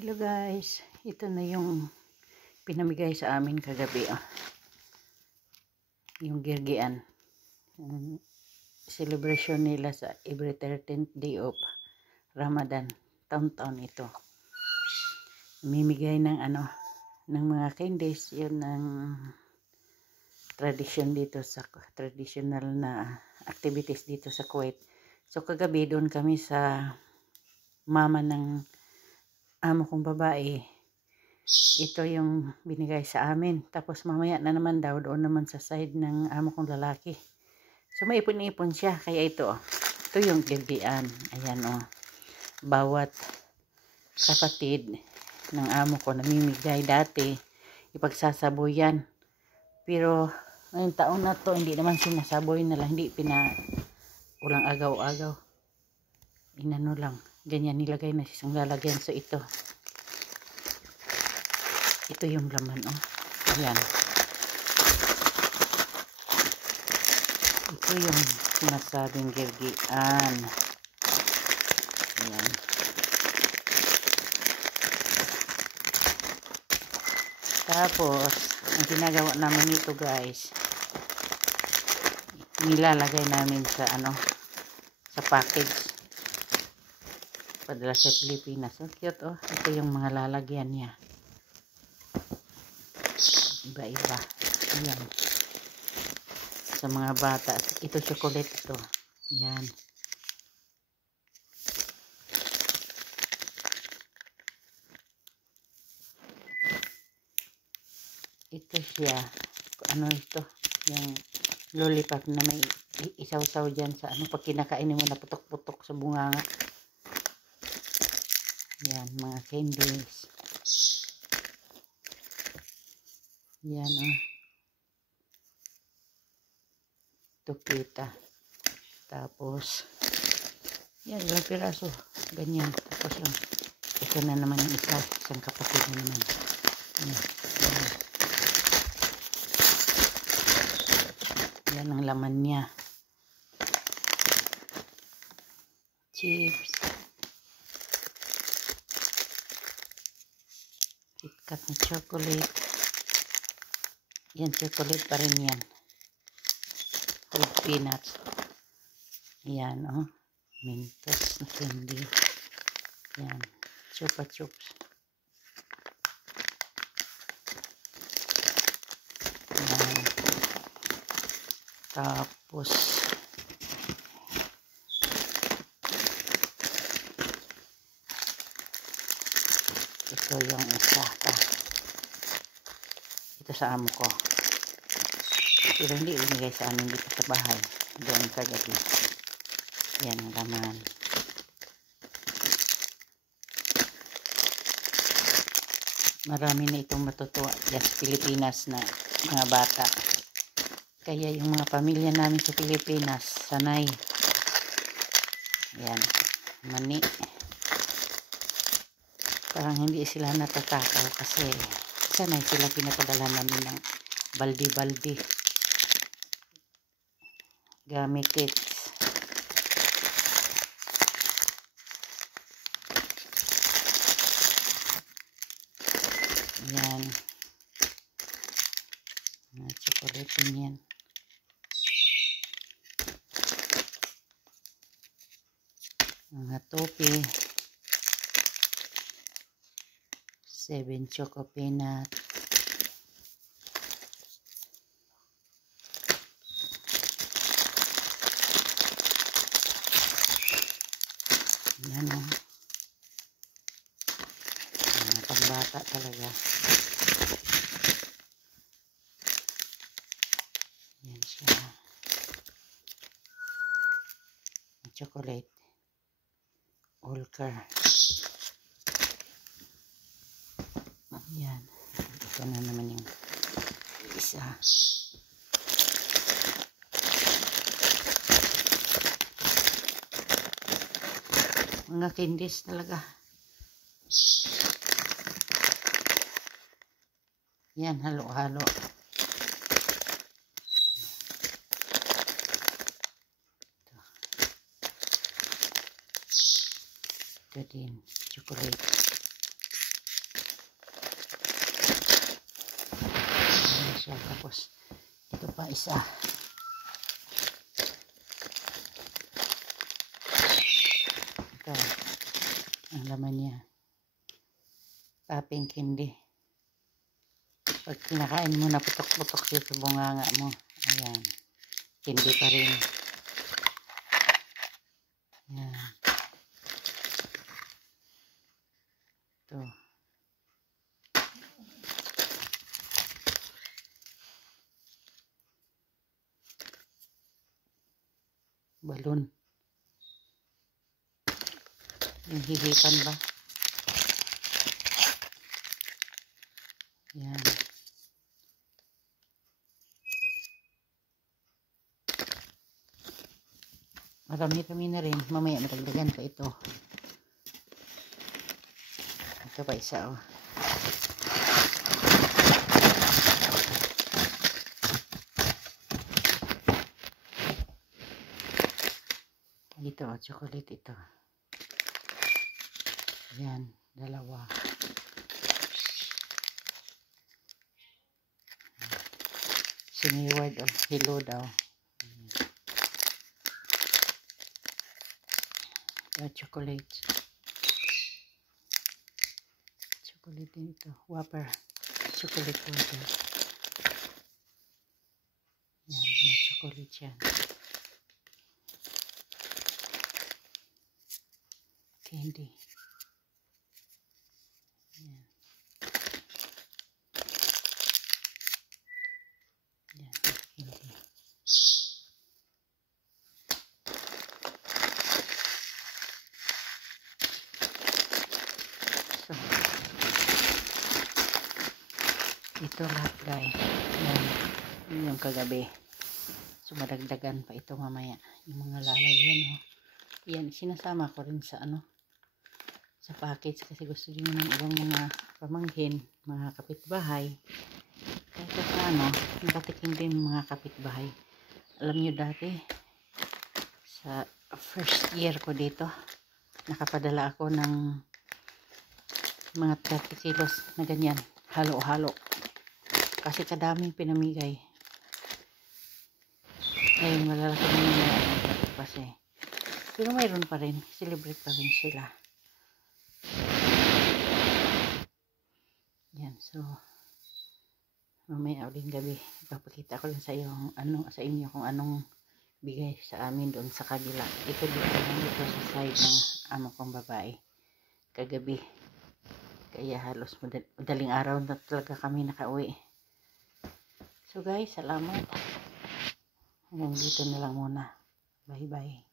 Hello guys, ito na yung pinamigay sa amin kagabi. Yung girgian. Celebration nila sa every 13th day of Ramadan. Taon-taon ito. Mimigay ng ng mga candies. Yun ang tradition dito sa traditional na activities dito sa Kuwait. So kagabi doon kami sa mama ng amo kong babae. Ito yung binigay sa amin. Tapos mamaya na naman daw doon naman sa side ng amo kong lalaki. So may ipon-ipon siya. Kaya ito. Ito yung girgian. Ayan Bawat kapatid ng amo ko namimigay dati. Ipagsasaboy yan. Pero ngayong taon na to hindi naman sinasaboy na lang. Hindi ulang agaw-agaw. Inano lang. Ganyan nilagay na isang lalagyan. So ito yung laman ayan, ito yung sinasabing girgian. Ayan, tapos ang ginagawa naman ito guys, nilalagay namin sa sa package padala sa Pilipinas. So cute ito yung mga lalagyan niya, iba-iba. Ayan, sa mga bata. Ito chocolate ito. Ayan, ito siya. Ito yung lollipop na may isaw-saw dyan sa pag kinakainin mo na putok-putok sa bunganga. Ayan, mga candies. Yan Tukita. Tapos yan, ilang piraso ganyan. Tapos ito na naman yung isang kapatid na naman. Yan ang laman niya. Chips, KitKat na chocolate. Yan, chocolate pa rin yan. With peanuts. Yan, Mentos na candy. Yan, Chupa Chups. Yan. Tapos, ito yung isa pa. Ito sa amo ko. Pero hindi binigay sa amin dito sa bahay. Doon kagabi. Yan ang laman. Marami na itong matutuwa sa Pilipinas na mga bata. Kaya yung mga pamilya namin sa Pilipinas, sanay. Yan. Mani. Parang hindi sila natatakaw kasi sanay sila pinapadala namin ng baldi-baldi. Gamit kits. Yan. Mga chocolate yan. Mga topi. 7 choco peanut. Yan mga pangbata talaga. Yan siya. Chocolate. Olker. Yan. Ito na naman yung isa. Mga candies talaga. Yan, halo-halo. Ito din, chocolate. Tapos ito pa isa. Ito ang laman niya, popping candy. Pag kinakain mo na putok-putok yung sa bunganga mo, ayan, candy pa rin. Ayan. Ito. Balon. Yung hihipan ba? Ayan. Marami-rami na rin. Mamaya matagdagan pa ito. Ito pa isa, oh. Dito, oh, chocolate ito. Ayan, dalawa. Siniward, oh, hello daw. Chocolate. Chocolate din ito. Whopper. Chocolate water. Yan, mga chocolate yan. Candy. Yan. Yan, candy. So, ito lahat guys. Yan. Yun yung kagabi. So, madagdagan pa ito mamaya. Yung mga lalagyan, oh. Yan, sinasama ko rin sa ano, sa package kasi gusto nyo ng ibang mga pamangkin, mga kapitbahay. Kahit paano, nakatikim din mga kapitbahay. Alam nyo dati, sa first year ko dito, nakapadala ako ng mga 30 kilos na ganyan, halo-halo. Kasi kadaming pinamigay. Ngayon, malalaki na yung kasi. Pero mayroon pa rin, celebrate pa rin sila. Yan, so, mamaya uling gabi, ipapakita ko lang sa iyo ano, sa inyo kung anong bigay sa amin doon sa kabila. Ito dito sa side ng amo kong babae kagabi. Kaya halos madaling araw na talaga kami nakauwi. So guys, salamat. Hanggang dito na lang muna. Bye bye.